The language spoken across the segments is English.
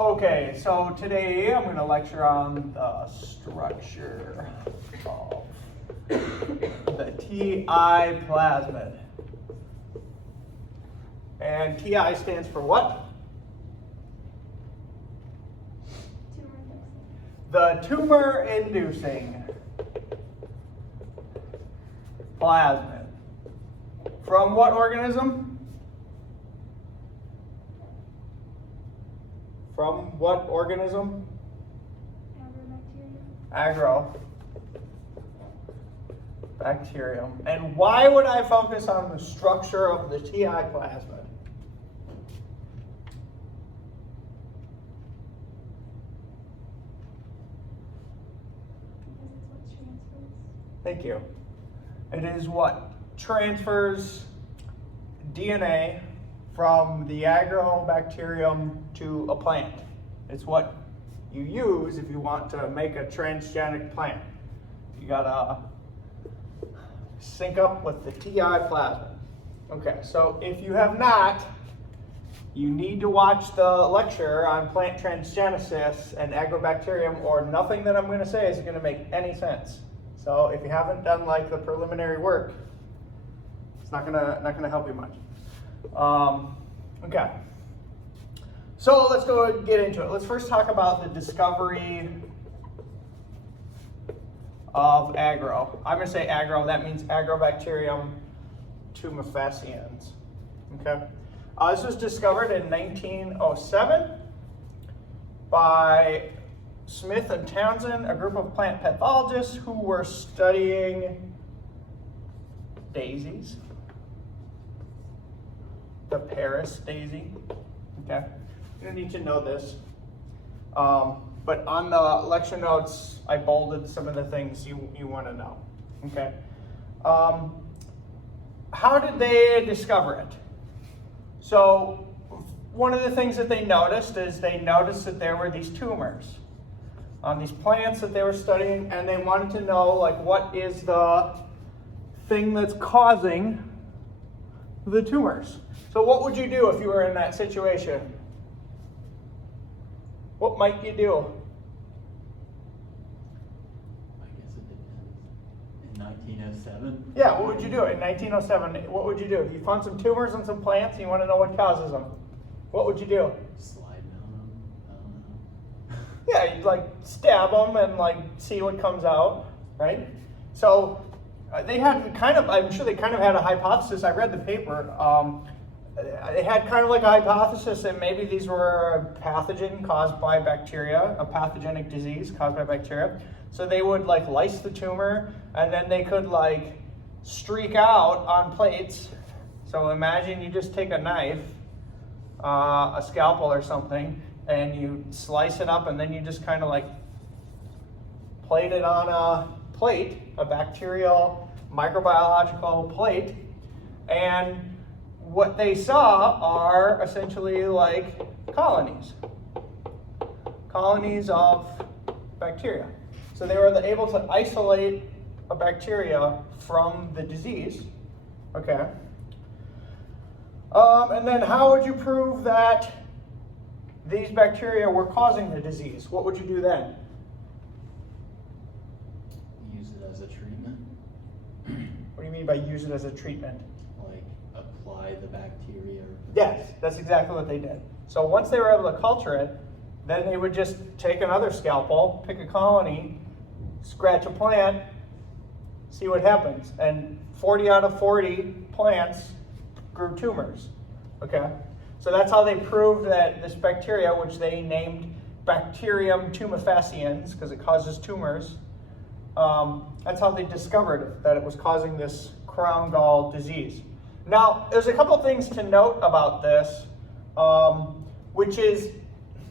Okay, so today I'm going to lecture on the structure of the Ti-plasmid. And Ti stands for what? The tumor-inducing plasmid. From what organism? From what organism? Agrobacterium. And why would I focus on the structure of the Ti-plasmid? Thank you. It is what transfers DNA from the Agrobacterium to a plant. It's what you use if you want to make a transgenic plant. You gotta sync up with the Ti-plasmid. Okay, so if you have not, you need to watch the lecture on plant transgenesis and Agrobacterium, or nothing that I'm going to say is going to make any sense. So if you haven't done like the preliminary work, it's not gonna help you much. Okay. So let's go get into it. Let's first talk about the discovery of agro. I'm going to say agro. That means Agrobacterium tumefaciens. Okay. This was discovered in 1907 by Smith and Townsend, a group of plant pathologists who were studying daisies, the Paris daisy. Okay, you don't need to know this, but on the lecture notes, I bolded some of the things you want to know. Okay, how did they discover it? So one of the things that they noticed is that there were these tumors on these plants that they were studying, and they wanted to know, like, what is the thing that's causing the tumors? So what would you do if you were in that situation? What might you do? I guess it depends. In 1907? Yeah, what would you do? In 1907, what would you do? You found some tumors on some plants and you want to know what causes them. What would you do? Slide down them? I don't know. Yeah, you'd like stab them and like see what comes out, right? So they had kind of, I'm sure they kind of had a hypothesis. I read the paper. They had kind of like a hypothesis that maybe these were a pathogen caused by bacteria, a pathogenic disease caused by bacteria. So they would like lyse the tumor, and then they could like streak out on plates. So imagine you just take a knife, a scalpel or something, and you slice it up, and then you just kind of like plate it on a plate, a bacterial microbiological plate, and what they saw are essentially like colonies of bacteria. So they were able to isolate a bacteria from the disease. Okay. And then how would you prove that these bacteria were causing the disease? What would you do then? Use it as a treatment. What do you mean by use it as a treatment? Like apply the bacteria. Yes, that's exactly what they did. So once they were able to culture it, then they would just take another scalpel, pick a colony, scratch a plant, see what happens. And 40 out of 40 plants grew tumors. Okay? So that's how they proved that this bacteria, which they named Bacterium tumefaciens, because it causes tumors, that's how they discovered it, that it was causing this crown gall disease. Now, there's a couple things to note about this, which is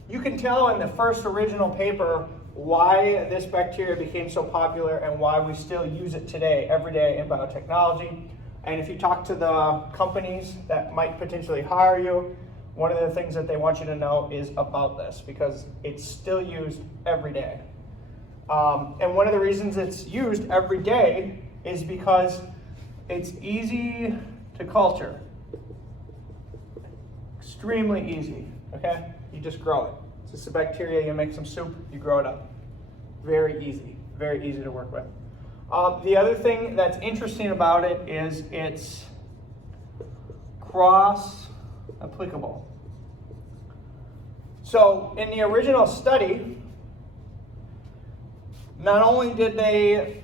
you can tell in the first original paper why this bacteria became so popular and why we still use it today, every day in biotechnology. And if you talk to the companies that might potentially hire you, one of the things that they want you to know is about this, because it's still used every day. And one of the reasons it's used every day is because it's easy to culture. Extremely easy, okay? You just grow it. It's just a bacteria, you make some soup, you grow it up. Very easy to work with. The other thing that's interesting about it is it's cross-applicable. So in the original study, not only did they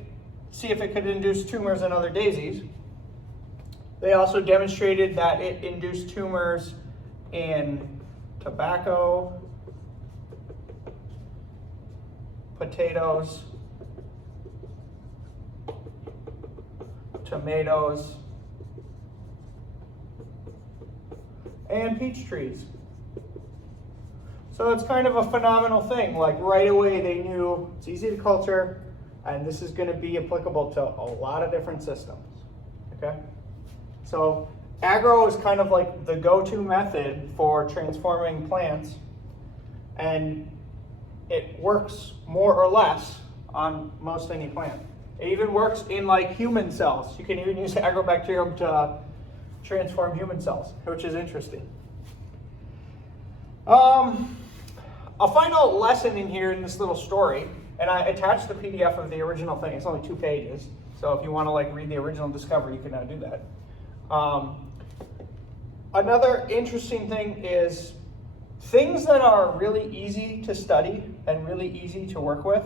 see if it could induce tumors in other daisies, they also demonstrated that it induced tumors in tobacco, potatoes, tomatoes, and peach trees. So it's kind of a phenomenal thing. Like right away they knew it's easy to culture and this is going to be applicable to a lot of different systems. Okay? So agro is kind of like the go-to method for transforming plants, and it works more or less on most any plant. It even works in like human cells. You can even use Agrobacterium to transform human cells, which is interesting. A final lesson in here in this little story, and I attached the PDF of the original thing. It's only 2 pages, so if you want to like read the original discovery, you can now do that. Another interesting thing is things that are really easy to study and really easy to work with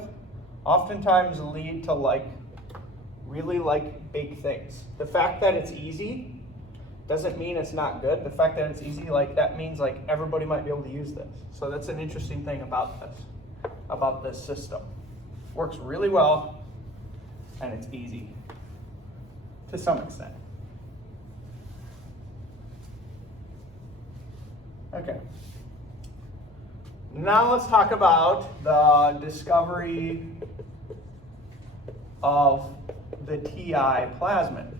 oftentimes lead to like really like big things. The fact that it's easy doesn't mean it's not good. The fact that it's easy, like that means like everybody might be able to use this. So that's an interesting thing about this system. Works really well and it's easy to some extent. Okay. Now let's talk about the discovery of the Ti-plasmid.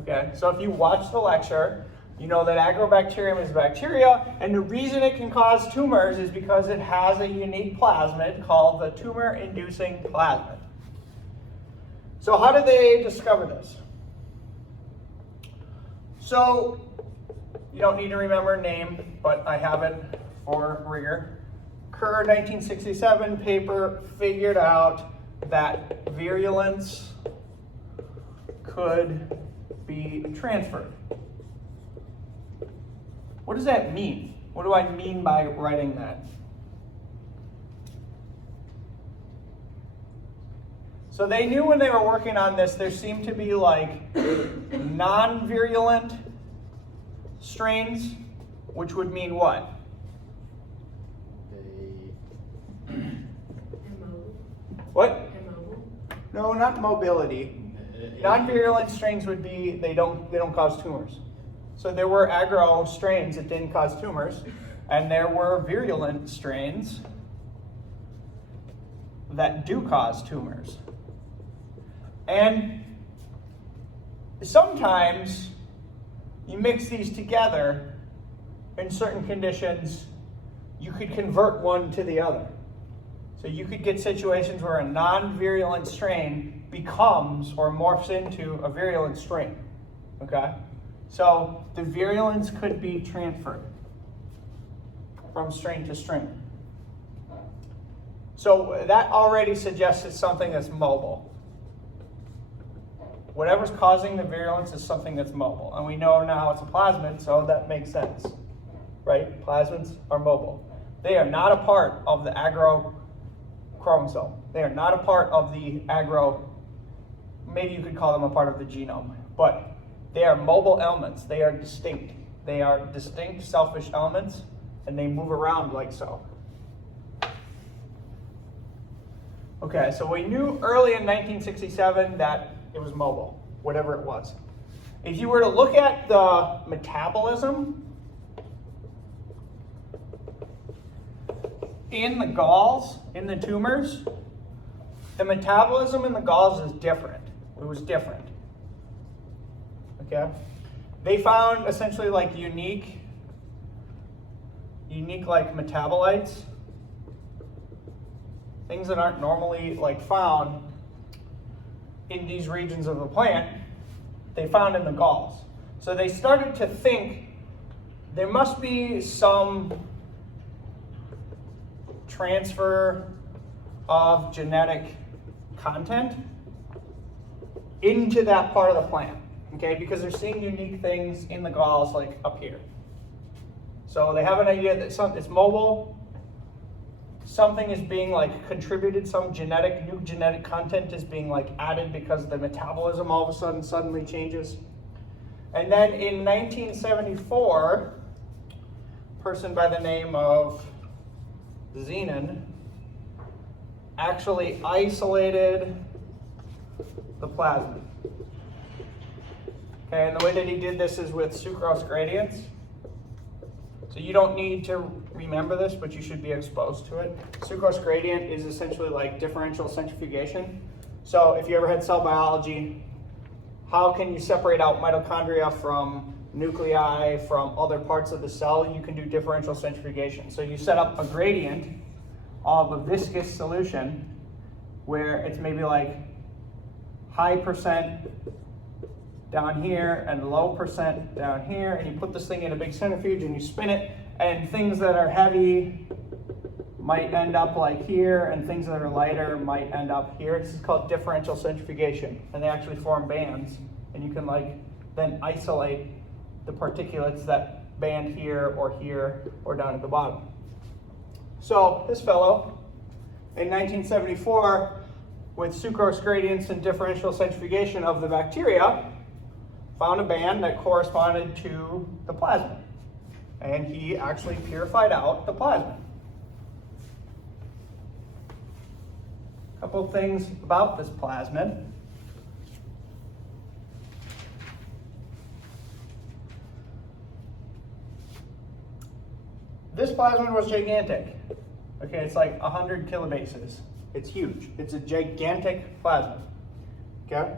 Okay, so if you watch the lecture, you know that Agrobacterium is bacteria, and the reason it can cause tumors is because it has a unique plasmid called the tumor-inducing plasmid. So how did they discover this? So you don't need to remember a name, but I have it for rigor. Kerr 1967 paper figured out that virulence could be transferred. What does that mean? What do I mean by writing that? So they knew when they were working on this, there seemed to be like non-virulent strains, which would mean what? What? No, not mobility. Non-virulent strains would be they don't cause tumors. So there were agro strains that didn't cause tumors, and there were virulent strains that do cause tumors. And sometimes you mix these together in certain conditions, you could convert one to the other. So you could get situations where a non-virulent strain becomes or morphs into a virulent strain. Okay? So the virulence could be transferred from strain to strain. So that already suggests it's something that's mobile. Whatever's causing the virulence is something that's mobile. And we know now it's a plasmid, so that makes sense. Right? Plasmids are mobile. They are not a part of the agro chromosome. They are not a part of the agro, maybe you could call them a part of the genome, but they are mobile elements. They are distinct. They are distinct selfish elements, and they move around like so. Okay, so we knew early in 1967 that it was mobile, whatever it was. If you were to look at the metabolism in the galls, in the tumors, the metabolism in the galls is different. It was different. Okay? They found essentially like unique like metabolites, things that aren't normally like found in these regions of the plant, they found in the galls. So they started to think there must be some transfer of genetic content into that part of the plant, okay? Because they're seeing unique things in the galls, like up here. So they have an idea that it's mobile, something is being like contributed, some new genetic content is being like added because the metabolism all of a sudden suddenly changes. And then in 1974, a person by the name of Zenon actually isolated the plasmid. Okay, and the way that he did this is with sucrose gradients. So you don't need to remember this, but you should be exposed to it. Sucrose gradient is essentially like differential centrifugation. So if you ever had cell biology, how can you separate out mitochondria from nuclei, from other parts of the cell? You can do differential centrifugation. So you set up a gradient of a viscous solution where it's maybe like high percent down here and low percent down here, and you put this thing in a big centrifuge and you spin it, and things that are heavy might end up like here, and things that are lighter might end up here. This is called differential centrifugation, and they actually form bands, and you can like then isolate the particulates that band here or down at the bottom. So this fellow in 1974, with sucrose gradients and differential centrifugation of the bacteria, found a band that corresponded to the plasmid. And he actually purified out the plasmid. A couple of things about this plasmid. This plasmid was gigantic. Okay, it's like 100 kilobases. It's huge. It's a gigantic plasmid. Okay?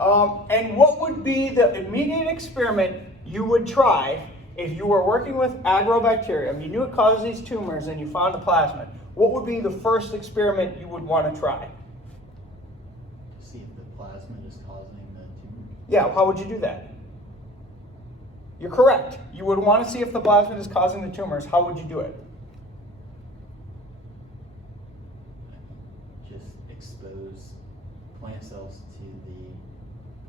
And what would be the immediate experiment you would try if you were working with Agrobacterium, you knew it caused these tumors, and you found a plasmid? What would be the first experiment you would want to try? To see if the plasmid is causing the tumor. Yeah, how would you do that? You're correct. You would want to see if the plasmid is causing the tumors. How would you do it? Just expose plant cells to the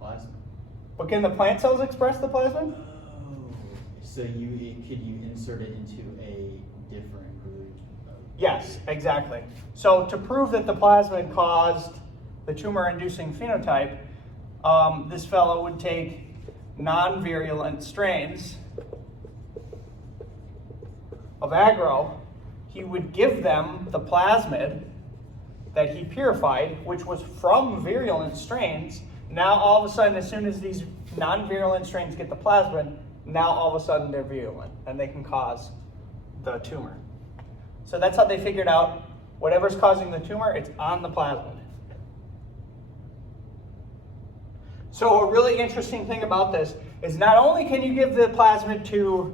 plasmid. But can the plant cells express the plasmid? Oh, so could you insert it into a different group? Yes, exactly. So to prove that the plasmid caused the tumor-inducing phenotype, this fellow would take non-virulent strains of agro. He would give them the plasmid that he purified, which was from virulent strains. Now all of a sudden, as soon as these non-virulent strains get the plasmid, now all of a sudden they're virulent and they can cause the tumor. So that's how they figured out whatever's causing the tumor, it's on the plasmid. So a really interesting thing about this is not only can you give the plasmid to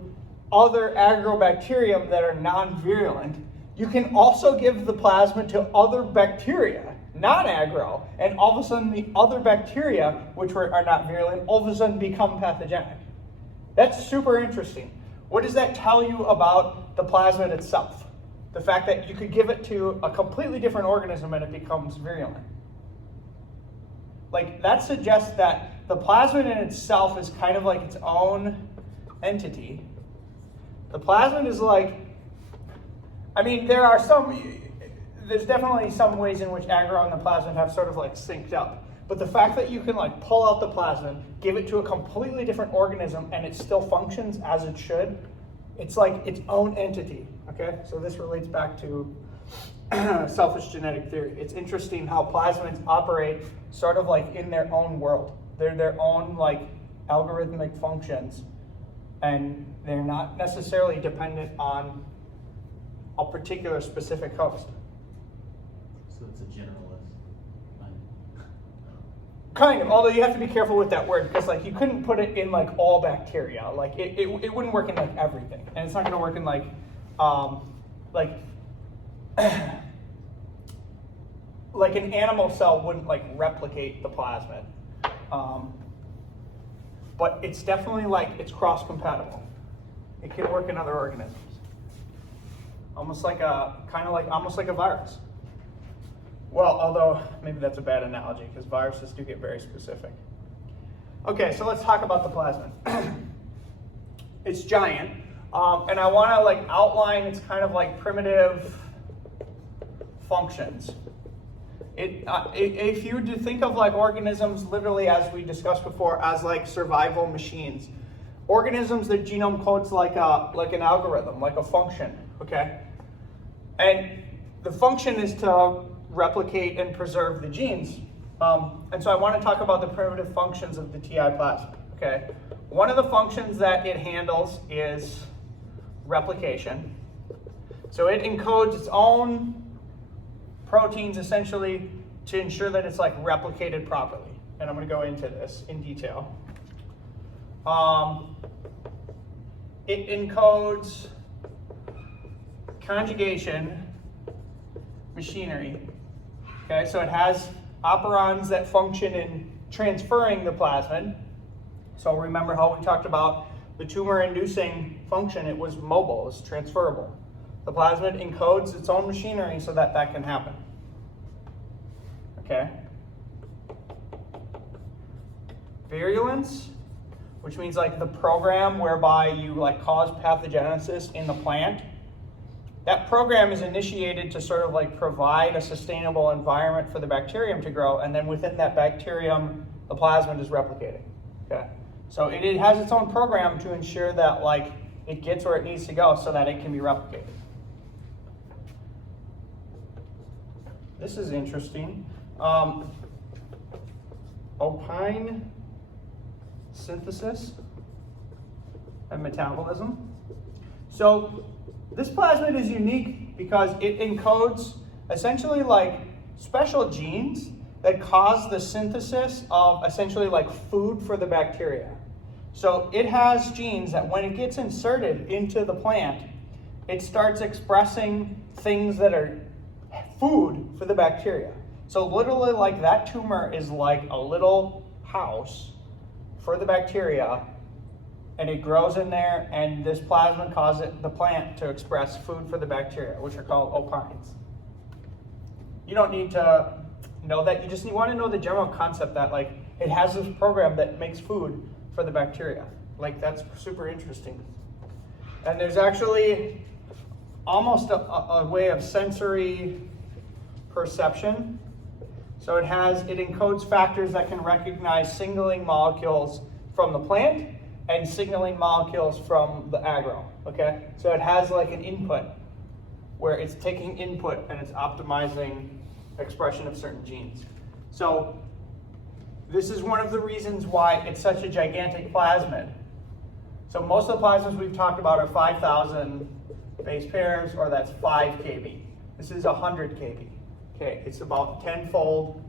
other Agrobacterium that are non-virulent, you can also give the plasmid to other bacteria, non-agro, and all of a sudden the other bacteria, which are not virulent, all of a sudden become pathogenic. That's super interesting. What does that tell you about the plasmid itself? The fact that you could give it to a completely different organism and it becomes virulent. Like, that suggests that the plasmid in itself is kind of like its own entity. The plasmid is like, I mean, there's definitely some ways in which agro and the plasmid have sort of like synced up. But the fact that you can like pull out the plasmid, give it to a completely different organism, and it still functions as it should, it's like its own entity, okay? So this relates back to selfish genetic theory. It's interesting how plasmids operate sort of like in their own world. They're their own like algorithmic functions, and they're not necessarily dependent on a particular specific host. So it's a generalist. Kind of, although you have to be careful with that word, because like you couldn't put it in like all bacteria. Like it wouldn't work in like everything, and it's not going to work in like like an animal cell wouldn't like replicate the plasmid, but it's definitely like it's cross compatible. It can work in other organisms. almost like almost like a virus. Well, although maybe that's a bad analogy because viruses do get very specific. Okay, so let's talk about the plasmid. It's giant, and I want to like outline its kind of like primitive functions. If you were to think of like organisms, literally as we discussed before, as like survival machines, organisms, their genome codes like an algorithm, like a function. Okay, and the function is to replicate and preserve the genes. And so I want to talk about the primitive functions of the Ti-plasmid. Okay, one of the functions that it handles is replication. So it encodes its own proteins essentially to ensure that it's like replicated properly. And I'm going to go into this in detail. It encodes conjugation machinery. Okay, so it has operons that function in transferring the plasmid. So remember how we talked about the tumor-inducing function, it was mobile, it was transferable. The plasmid encodes its own machinery so that that can happen. Okay. Virulence, which means like the program whereby you like cause pathogenesis in the plant. That program is initiated to sort of like provide a sustainable environment for the bacterium to grow, and then within that bacterium, the plasmid is replicating. Okay. So it has its own program to ensure that like it gets where it needs to go so that it can be replicated. This is interesting. Opine synthesis and metabolism. So this plasmid is unique because it encodes essentially like special genes that cause the synthesis of essentially like food for the bacteria. So it has genes that when it gets inserted into the plant, it starts expressing things that are food for the bacteria. So literally like that tumor is like a little house for the bacteria, and it grows in there, and this plasmid causes the plant to express food for the bacteria, which are called opines. You don't need to know that, you just want to know the general concept that like it has this program that makes food for the bacteria. Like that's super interesting. And there's actually almost a way of sensory perception. So it encodes factors that can recognize signaling molecules from the plant and signaling molecules from the agro, okay? So it has like an input where it's taking input and it's optimizing expression of certain genes. So this is one of the reasons why it's such a gigantic plasmid. So most of the plasmids we've talked about are 5,000 base pairs, or that's 5 kb. This is 100 kb. Okay, it's about 10-fold,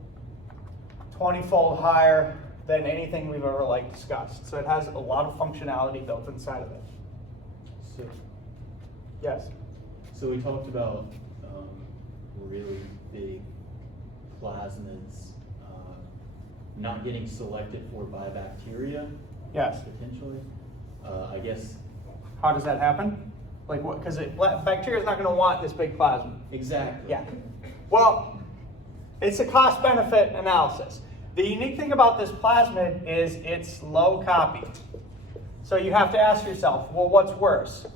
20-fold higher than anything we've ever like discussed. So it has a lot of functionality built inside of it. So, yes? so we talked about really big plasmids not getting selected for by bacteria. Yes. Potentially. I guess. How does that happen? Like what? Because bacteria is not going to want this big plasmid. Exactly. Yeah. Well, it's a cost-benefit analysis. The unique thing about this plasmid is it's low copy. So you have to ask yourself, well, what's worse?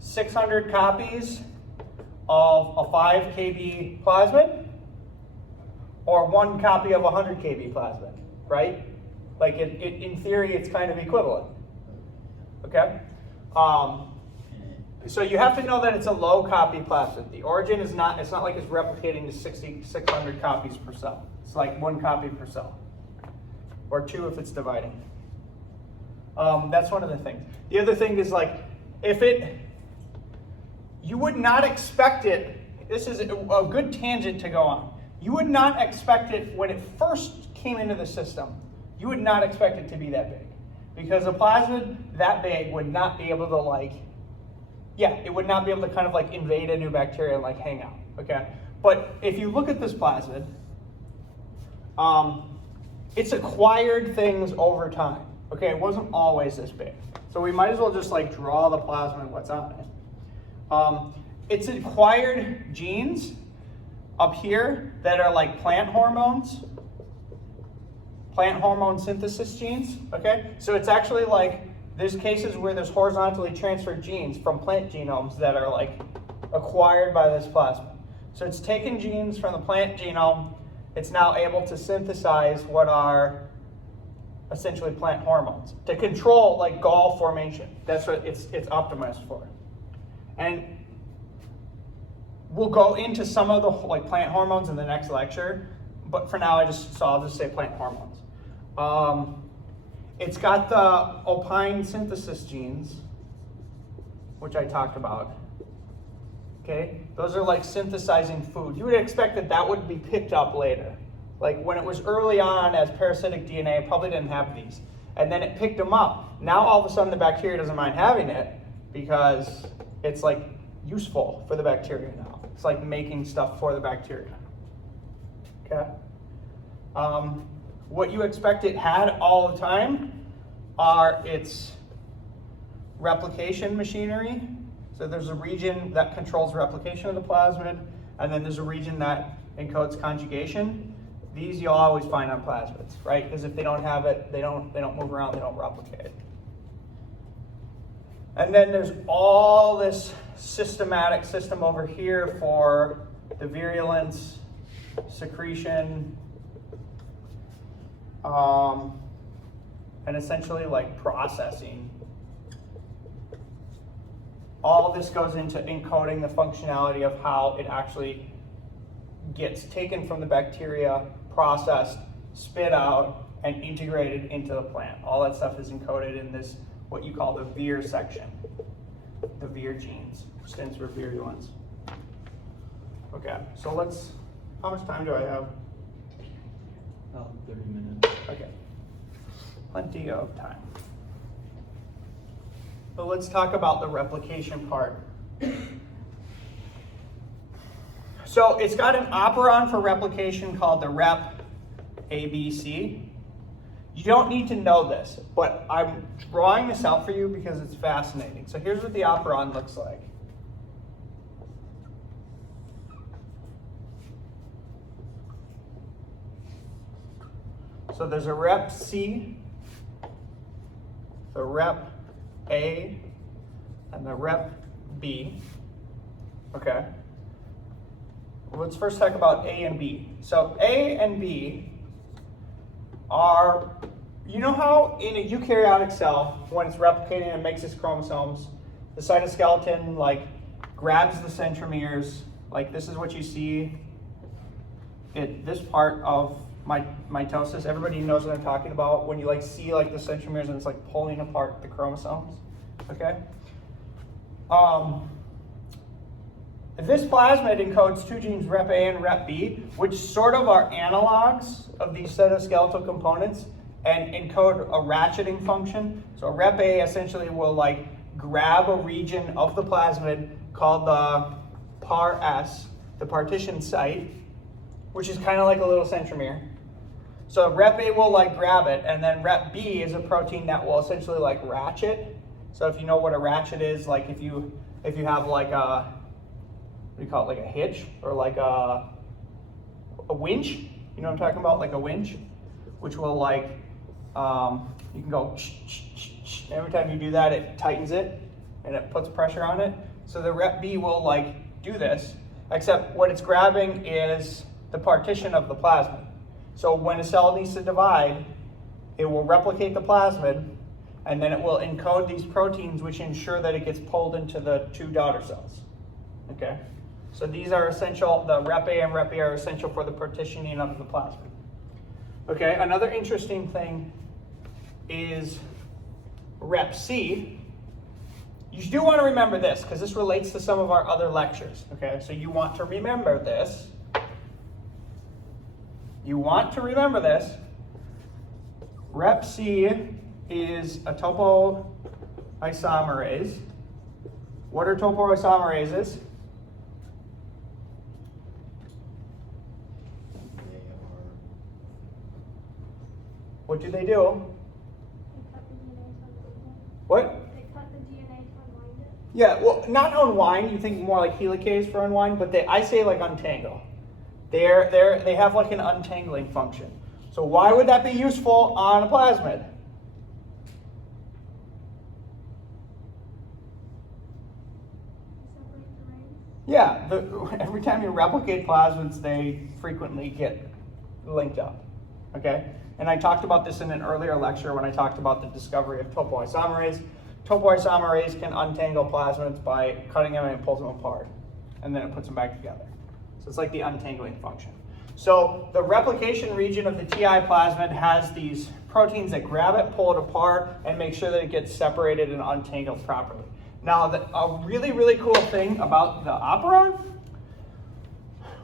600 copies of a 5 kb plasmid, or 1 copy of a 100 kb plasmid, right? Like in theory, it's kind of equivalent. Okay? So you have to know that it's a low copy plasmid. The origin is not, it's not like it's replicating to 600 copies per cell. It's like 1 copy per cell, or 2 if it's dividing. That's one of the things. The other thing is like, you would not expect it, this is a good tangent to go on. You would not expect it when it first came into the system. You would not expect it to be that big. Because a plasmid that big would not be able to like, it would not be able to kind of like invade a new bacteria and like hang out, okay? But if you look at this plasmid, it's acquired things over time, okay? It wasn't always this big. So we might as well just like draw the plasmid what's on it. it's acquired genes up here that are like plant hormone synthesis genes, okay? So it's actually like, there's cases where there's horizontally transferred genes from plant genomes that are like acquired by this plasmid. So it's taken genes from the plant genome, it's now able to synthesize what are essentially plant hormones to control like gall formation. That's what it's optimized for. And we'll go into some of the like plant hormones in the next lecture, but for now I'll just say plant hormones. It's got the opine synthesis genes, which I talked about. Okay, those are like synthesizing food. You would expect that that would be picked up later. Like when it was early on as parasitic DNA, it probably didn't have these. And then it picked them up. Now all of a sudden the bacteria doesn't mind having it because it's like useful for the bacteria now. It's like making stuff for the bacteria. Okay. What you expect it had all the time are its replication machinery. So there's a region that controls replication of the plasmid, and then there's a region that encodes conjugation. These you'll always find on plasmids, right? Because if they don't have it, they don't move around, they don't replicate. And then there's all this systematic system over here for the virulence, secretion, and essentially like processing. All of this goes into encoding the functionality of how it actually gets taken from the bacteria, processed, spit out, and integrated into the plant. All that stuff is encoded in this, what you call the vir section. The vir genes, stands for virulence. Okay, so how much time do I have? About 30 minutes. Okay, plenty of time. So let's talk about the replication part. So it's got an operon for replication called the rep ABC. You don't need to know this, but I'm drawing this out for you because it's fascinating. So here's what the operon looks like. So there's a rep C, the rep A, and the rep B. Okay. Let's first talk about A and B. So A and B are, you know how in a eukaryotic cell, when it's replicating and makes its chromosomes, the cytoskeleton like grabs the centromeres, like this is what you see at this part of mitosis. Everybody knows what I'm talking about when you like see like the centromeres and it's like pulling apart the chromosomes. Okay. This plasmid encodes two genes, rep A and rep B, which sort of are analogs of these cytoskeletal components and encode a ratcheting function. So rep A essentially will like grab a region of the plasmid called the par S, the partition site, which is kind of like a little centromere. So rep A will like grab it, and then rep B is a protein that will essentially like ratchet. So if you know what a ratchet is, like if you have like a, what do you call it, like a hitch or like a winch, you know what I'm talking about, like a winch, which will like, you can go, every time you do that, it tightens it and it puts pressure on it. So the rep B will like do this, except what it's grabbing is the partition of the plasmid. So when a cell needs to divide, it will replicate the plasmid, and then it will encode these proteins which ensure that it gets pulled into the two daughter cells. Okay? So these are essential, the rep A and rep B are essential for the partitioning of the plasmid. Okay, another interesting thing is rep C. You do want to remember this because this relates to some of our other lectures. Okay, so you want to remember this. You want to remember this. Rep C is a topoisomerase. What are topoisomerases? What do they do? They cut the DNA to unwind it. What? They cut the DNA to unwind it. Yeah, well, not unwind. You think more like helicase for unwind, but I say like untangle. They have like an untangling function. So why would that be useful on a plasmid? Yeah, every time you replicate plasmids, they frequently get linked up. Okay, and I talked about this in an earlier lecture when I talked about the discovery of topoisomerase. Topoisomerase can untangle plasmids by cutting them and pulls them apart, and then it puts them back together. So it's like the untangling function. So the replication region of the Ti-plasmid has these proteins that grab it, pull it apart, and make sure that it gets separated and untangled properly. Now, a really, really cool thing about the operon,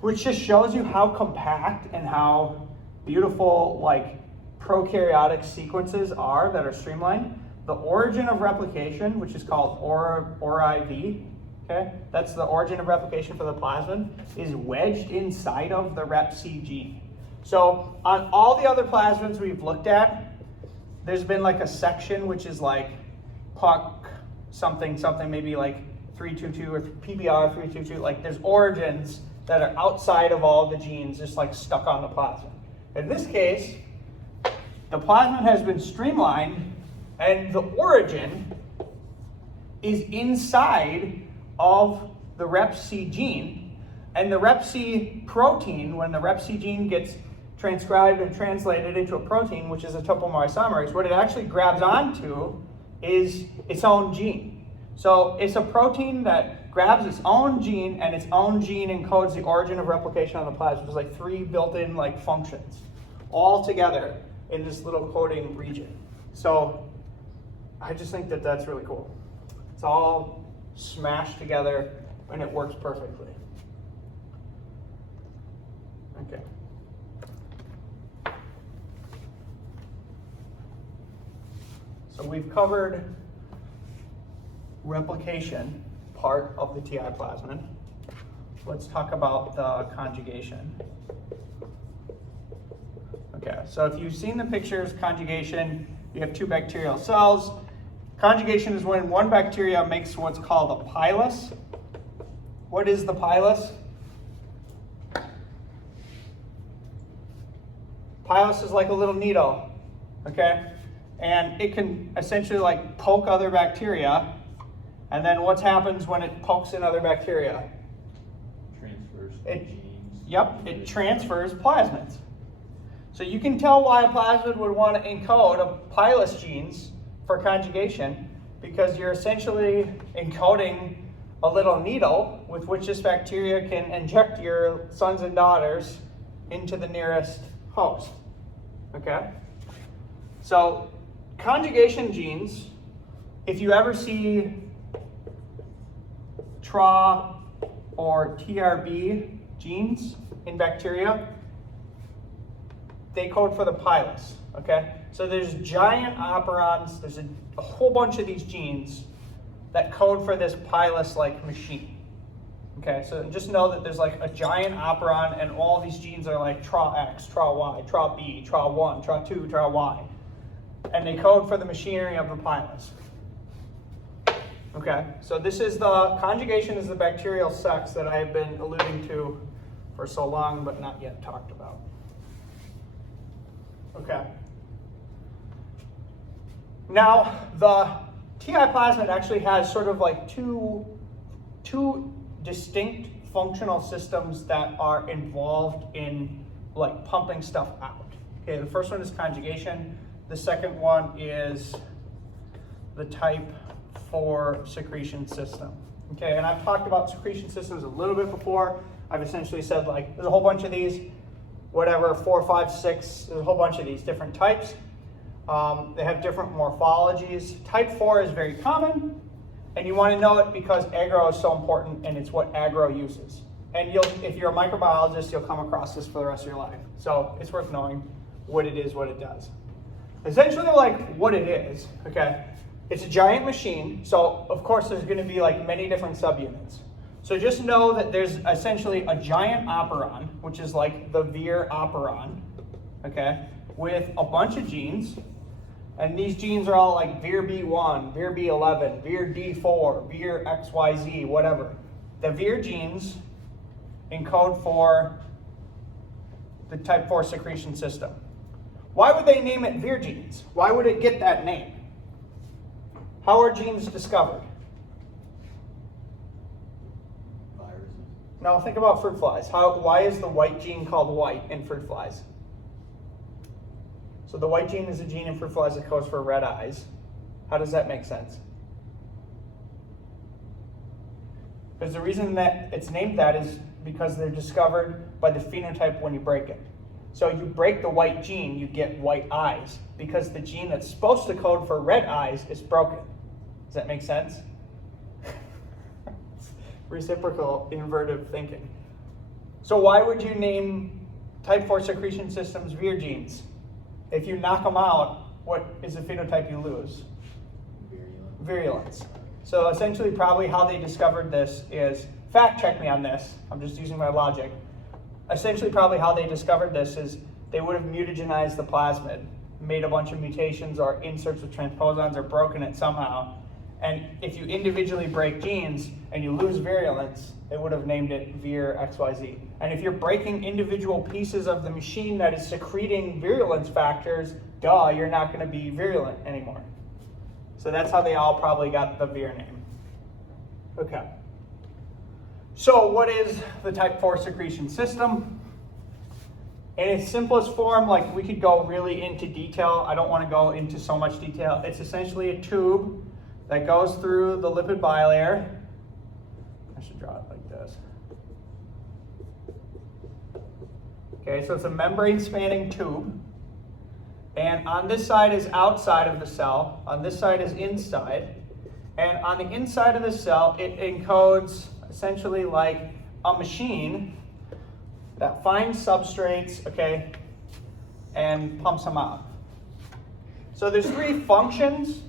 which just shows you how compact and how beautiful like prokaryotic sequences are that are streamlined. The origin of replication, which is called ORIV, okay, that's the origin of replication for the plasmid, is wedged inside of the Rep-C gene. So on all the other plasmids we've looked at, there's been like a section which is like PUC something, maybe like 322 or PBR 322, like there's origins that are outside of all the genes just like stuck on the plasmid. In this case, the plasmid has been streamlined and the origin is inside of the Rep-C gene, and the Rep-C protein, when the Rep-C gene gets transcribed and translated into a protein, which is a topoisomerase, what it actually grabs onto is its own gene. So it's a protein that grabs its own gene, and its own gene encodes the origin of replication on the plasmid. There's like 3 built-in like functions all together in this little coding region. So I just think that that's really cool. It's all smashed together and it works perfectly. Okay. So we've covered replication part of the Ti-plasmid. Let's talk about the conjugation. Okay, so if you've seen the pictures, conjugation, you have 2 bacterial cells. Conjugation is when one bacteria makes what's called a pilus. What is the pilus? Pilus is like a little needle, okay? And it can essentially like poke other bacteria. And then what happens when it pokes in other bacteria? Transfers genes. Yep, it transfers plasmids. So you can tell why a plasmid would want to encode a pilus genes for conjugation, because you're essentially encoding a little needle with which this bacteria can inject your sons and daughters into the nearest host. Okay? So conjugation genes, if you ever see TRA or TRB genes in bacteria, they code for the pilus, okay? So there's giant operons, there's a whole bunch of these genes that code for this pilus-like machine, okay? So just know that there's like a giant operon and all these genes are like TRA-X, TRA-Y, TRA-B, TRA-1, TRA-2, TRA-Y, and they code for the machinery of the pilus. Okay, so this is the conjugation is the bacterial sex that I have been alluding to for so long but not yet talked about. Okay. Now, the Ti-plasmid actually has sort of like two distinct functional systems that are involved in like pumping stuff out. Okay, the first one is conjugation. The second one is the type 4 secretion system. Okay, and I've talked about secretion systems a little bit before. I've essentially said like there's a whole bunch of these, whatever, 4, 5, 6, there's a whole bunch of these different types. They have different morphologies. Type 4 is very common, and you want to know it because agro is so important, and it's what agro uses. And if you're a microbiologist, you'll come across this for the rest of your life. So it's worth knowing what it is, what it does. Essentially, like what it is, okay, it's a giant machine, so of course there's going to be like many different subunits. So just know that there's essentially a giant operon, which is like the Vir operon, okay, with a bunch of genes. And these genes are all like VIR-B1, VIR-B11, VIR-D4, VIR-XYZ, whatever. The VIR genes encode for the type 4 secretion system. Why would they name it VIR genes? Why would it get that name? How are genes discovered? Viruses. Now think about fruit flies. Why is the white gene called white in fruit flies? So the white gene is a gene in fruit flies that codes for red eyes. How does that make sense? Because the reason that it's named that is because they're discovered by the phenotype when you break it. So you break the white gene, you get white eyes, because the gene that's supposed to code for red eyes is broken. Does that make sense? Reciprocal invertive thinking. So why would you name type 4 secretion systems VIR genes? If you knock them out, what is the phenotype you lose? Virulence. So essentially probably how they discovered this is, fact check me on this, I'm just using my logic. Essentially probably how they discovered this is they would have mutagenized the plasmid, made a bunch of mutations or inserts with transposons or broken it somehow. And if you individually break genes and you lose virulence, they would have named it VIR-XYZ. And if you're breaking individual pieces of the machine that is secreting virulence factors, duh, you're not going to be virulent anymore. So that's how they all probably got the VIR name. Okay. So what is the type 4 secretion system? In its simplest form, like we could go really into detail. I don't want to go into so much detail. It's essentially a tube that goes through the lipid bilayer. I should draw it like this. Okay, so it's a membrane spanning tube. And on this side is outside of the cell. On this side is inside. And on the inside of the cell, it encodes essentially like a machine that finds substrates, okay, and pumps them out. So there's three functions.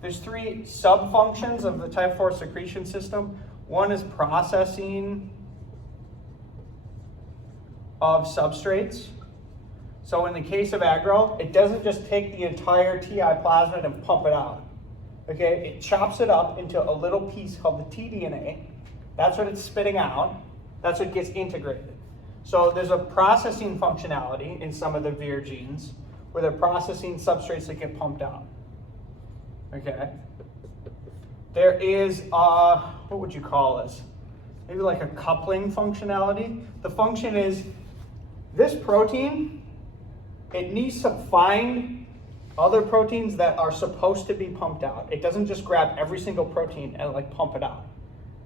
There's three sub-functions of the type 4 secretion system. One is processing of substrates. So in the case of agro, it doesn't just take the entire Ti-plasmid and pump it out. Okay, it chops it up into a little piece called the tDNA. That's what it's spitting out. That's what gets integrated. So there's a processing functionality in some of the VIR genes where they're processing substrates that get pumped out. Okay. There is, what would you call this? Maybe like a coupling functionality. The function is this protein, it needs to find other proteins that are supposed to be pumped out. It doesn't just grab every single protein and like pump it out,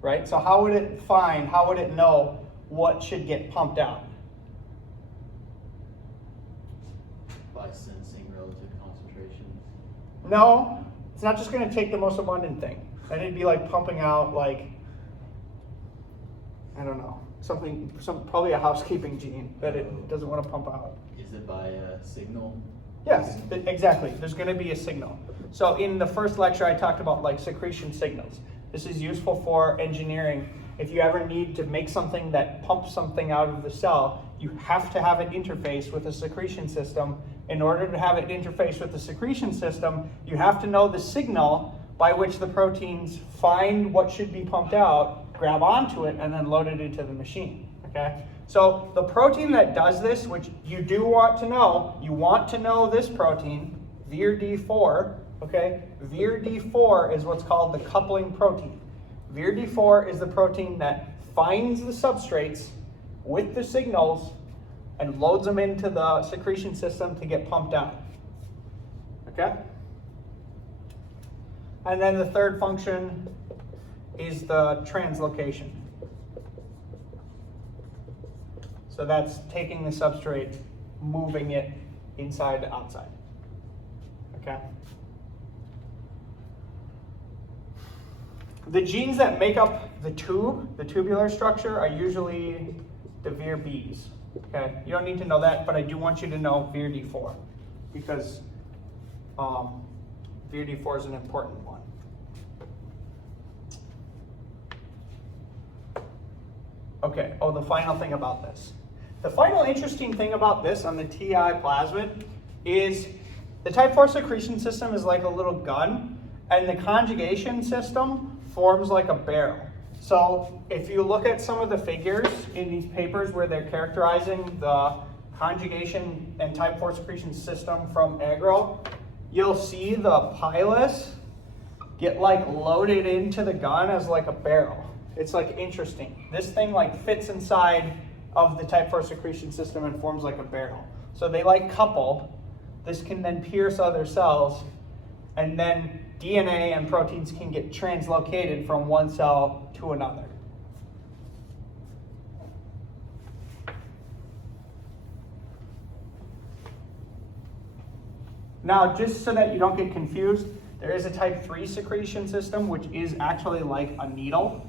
right? So how would it know what should get pumped out? By sensing relative concentrations? No, it's not just going to take the most abundant thing. Then it'd be like pumping out like, I don't know, probably a housekeeping gene that it doesn't want to pump out. Is it by a signal? Yes, exactly. There's going to be a signal. So in the first lecture, I talked about like secretion signals. This is useful for engineering. If you ever need to make something that pumps something out of the cell, you have to have it interface with a secretion system. In order to have it interface with the secretion system, you have to know the signal by which the proteins find what should be pumped out, grab onto it, and then load it into the machine. Okay? So the protein that does this, which you do want to know, you want to know this protein, VIR-D4, okay? VIR-D4 is what's called the coupling protein. VIR-D4 is the protein that finds the substrates with the signals and loads them into the secretion system to get pumped out. Okay? And then the third function is the translocation. So that's taking the substrate, moving it inside to outside. Okay? The genes that make up the tube, the tubular structure, are usually the VIR-Bs. Okay? You don't need to know that, but I do want you to know VIR-D4 because VIR-D4 is an important one. Okay, the final thing about this. The final interesting thing about this on the Ti-plasmid is The type 4 secretion system is like a little gun, and the conjugation system forms like a barrel. So if you look at some of the figures in these papers where they're characterizing the conjugation and type 4 secretion system from agro, you'll see the pilus get like loaded into the gun as like a barrel. It's like interesting. This thing like fits inside of the type 4 secretion system and forms like a barrel. So they like couple. This can then pierce other cells, and then DNA and proteins can get translocated from one cell to another. Now, just so that you don't get confused, there is a type 3 secretion system, which is actually like a needle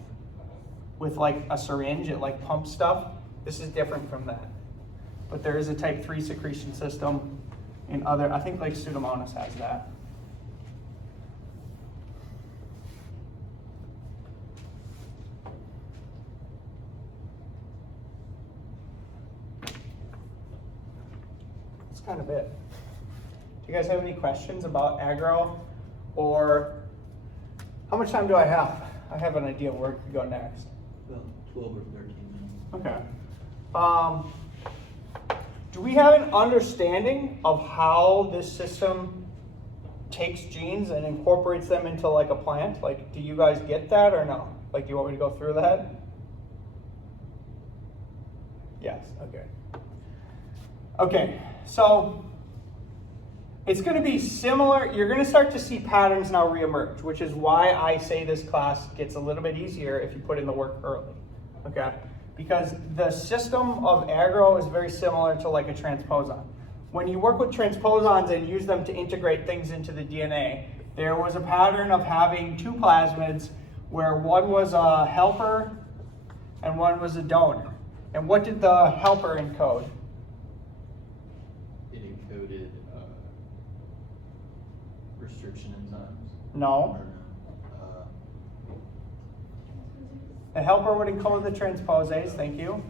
with like a syringe. It like pumps stuff. This is different from that. But there is a type 3 secretion system in other, I think like Pseudomonas has that. That's kind of it. Do you guys have any questions about agro, or how much time do I have? I have an idea where to go next. About 12 or 13 minutes. Okay. Do we have an understanding of how this system takes genes and incorporates them into like a plant? Like, do you guys get that or no? Like, do you want me to go through that? Yes, okay. Okay, so it's going to be similar. You're going to start to see patterns now reemerge, which is why I say this class gets a little bit easier if you put in the work early, okay? Because the system of agro is very similar to like a transposon. When you work with transposons and use them to integrate things into the DNA, there was a pattern of having two plasmids where one was a helper and one was a donor. And what did the helper encode? It encoded restriction enzymes. No. The helper would encode the transposase, thank you.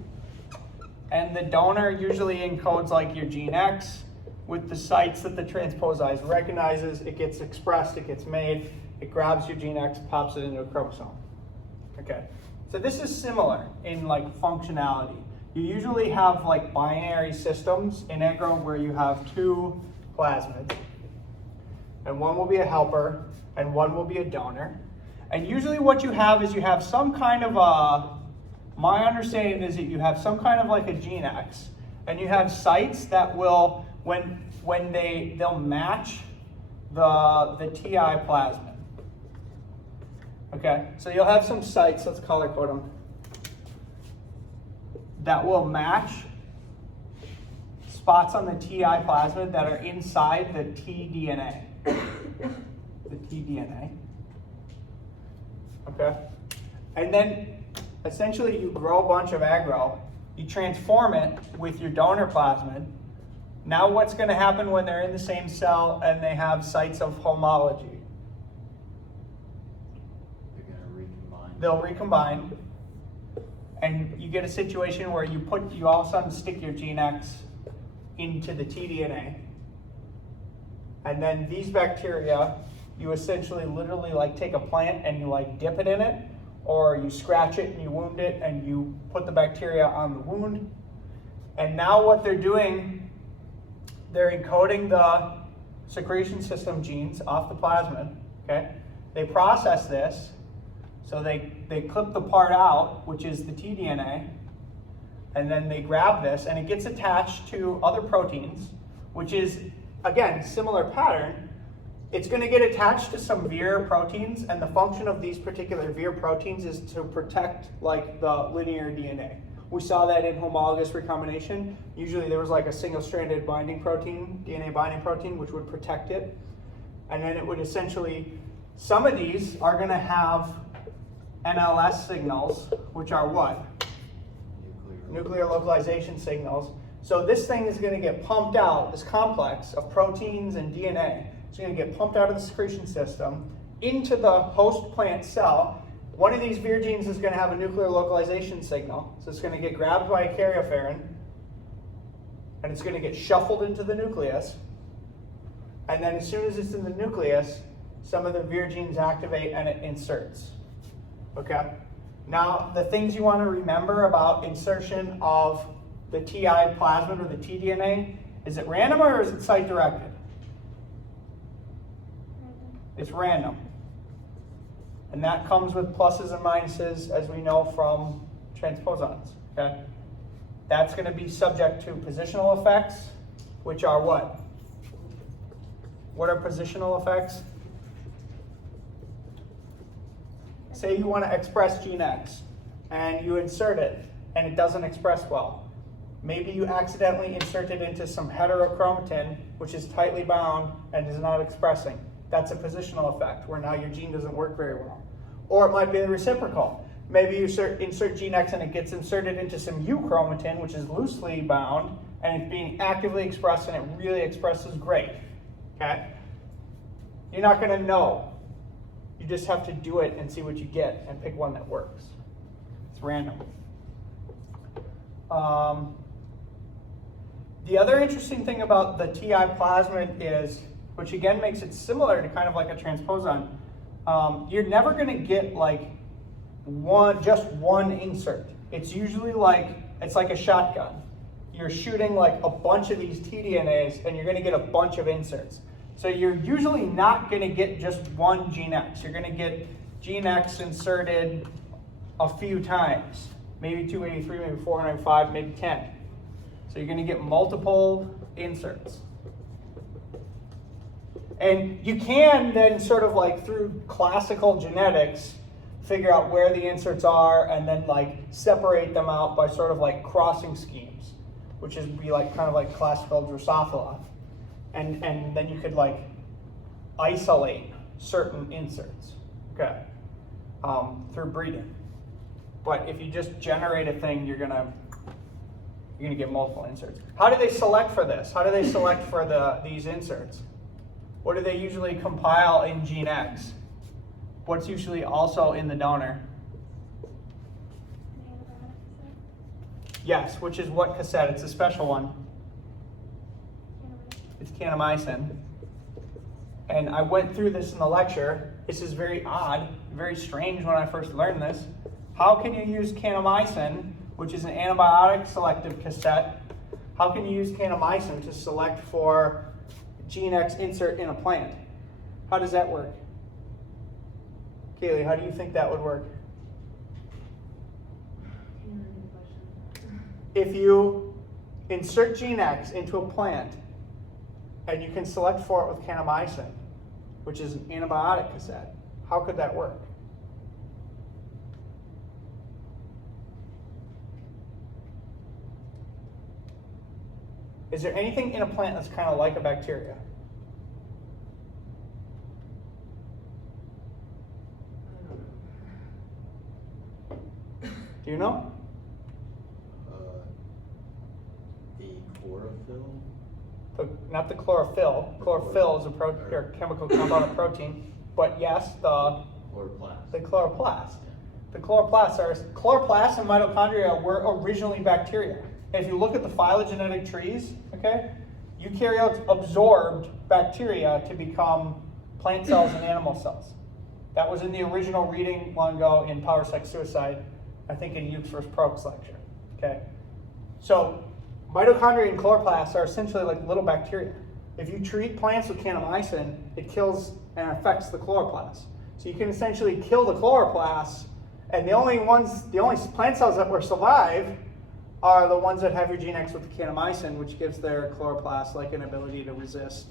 And the donor usually encodes like your gene X with the sites that the transposase recognizes. It gets expressed, it gets made, it grabs your gene X, pops it into a chromosome. Okay, so this is similar in like functionality. You usually have like binary systems in agro where you have two plasmids, and one will be a helper and one will be a donor. And usually what you have is you have some kind of my understanding is that you have some kind of like a gene X, and you have sites that will, when they'll match the Ti-plasmid. Okay, so you'll have some sites, let's color code them, that will match spots on the Ti-plasmid that are inside the tDNA. The tDNA. Okay, and then essentially you grow a bunch of agro, you transform it with your donor plasmid. Now what's going to happen when they're in the same cell and they have sites of homology? They're going to recombine. They'll recombine, and you get a situation where you all of a sudden stick your gene X into the tDNA, and then these bacteria, you essentially literally like take a plant and you like dip it in it, or you scratch it and you wound it and you put the bacteria on the wound. And now what they're doing, they're encoding the secretion system genes off the plasmid, okay? They process this, so they clip the part out, which is the tDNA, and then they grab this and it gets attached to other proteins, which is, again, similar pattern. It's going to get attached to some Vir proteins, and the function of these particular Vir proteins is to protect like the linear DNA. We saw that in homologous recombination. Usually there was like a single-stranded binding protein, DNA binding protein, which would protect it. And then it would essentially, some of these are going to have NLS signals, which are what? Nuclear localization signals. So this thing is going to get pumped out, this complex of proteins and DNA. It's going to get pumped out of the secretion system into the host plant cell. One of these Vir genes is going to have a nuclear localization signal. So it's going to get grabbed by a karyoferin, and it's going to get shuffled into the nucleus. And then as soon as it's in the nucleus, some of the Vir genes activate and it inserts. Okay? Now, the things you want to remember about insertion of the Ti-plasmid or the tDNA, is it random or is it site-directed? It's random. And that comes with pluses and minuses, as we know from transposons. Okay? That's going to be subject to positional effects, which are what? What are positional effects? Say you want to express gene X, and you insert it, and it doesn't express well. Maybe you accidentally insert it into some heterochromatin, which is tightly bound and is not expressing. That's a positional effect, where now your gene doesn't work very well. Or it might be the reciprocal. Maybe you insert gene X and it gets inserted into some euchromatin, which is loosely bound, and it's being actively expressed, and it really expresses great. Okay? You're not going to know. You just have to do it and see what you get and pick one that works. It's random. The other interesting thing about the Ti-plasmid is, which again makes it similar to kind of like a transposon, you're never going to get like just one insert. It's usually it's like a shotgun. You're shooting like a bunch of these tDNAs and you're going to get a bunch of inserts. So you're usually not going to get just one gene X. You're going to get gene X inserted a few times, maybe 283, maybe 405, maybe 10. So you're going to get multiple inserts. And you can then sort of like through classical genetics figure out where the inserts are and then like separate them out by sort of like crossing schemes, which is be like kind of like classical Drosophila. And then you could like isolate certain inserts, okay, through breeding. But if you just generate a thing, you're gonna get multiple inserts. How do they select for this? How do they select for these inserts? What do they usually compile in gene X? What's usually also in the donor? Yes, which is what cassette? It's a special one. It's kanamycin. And I went through this in the lecture. This is very odd, very strange when I first learned this. How can you use kanamycin, which is an antibiotic selective cassette? How can you use kanamycin to select for gene X insert in a plant? How does that work? Kaylee, how do you think that would work? If you insert gene X into a plant, and you can select for it with kanamycin, which is an antibiotic cassette, how could that work? Is there anything in a plant that's kind of like a bacteria? Do you know? The chlorophyll? Not the chlorophyll. Chlorophyll is a chemical compound of protein, but yes, the chloroplast. The chloroplast. The chloroplasts and mitochondria were originally bacteria. And if you look at the phylogenetic trees, okay, eukaryotes absorbed bacteria to become plant cells and animal cells. That was in the original reading long ago in Power, Sex, Suicide, I think in Yuke's first Prox lecture. Okay, so mitochondria and chloroplasts are essentially like little bacteria. If you treat plants with kanamycin, it kills and affects the chloroplasts. So you can essentially kill the chloroplasts, and the only plant cells that will survive are the ones that have your gene X with the kanamycin, which gives their chloroplasts like an ability to resist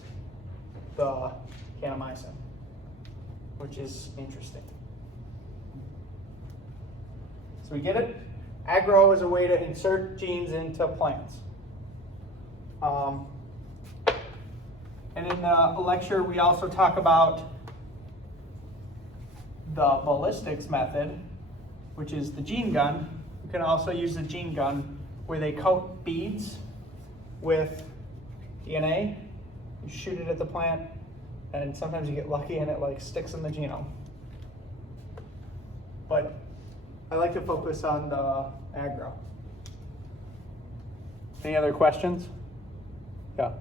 the kanamycin, which is interesting. So we get it? Agro is a way to insert genes into plants. And in the lecture, we also talk about the ballistics method, which is the gene gun. You can also use the gene gun where they coat beads with DNA. You shoot it at the plant, and sometimes you get lucky and it like sticks in the genome. But I like to focus on the agro. Any other questions? Yeah.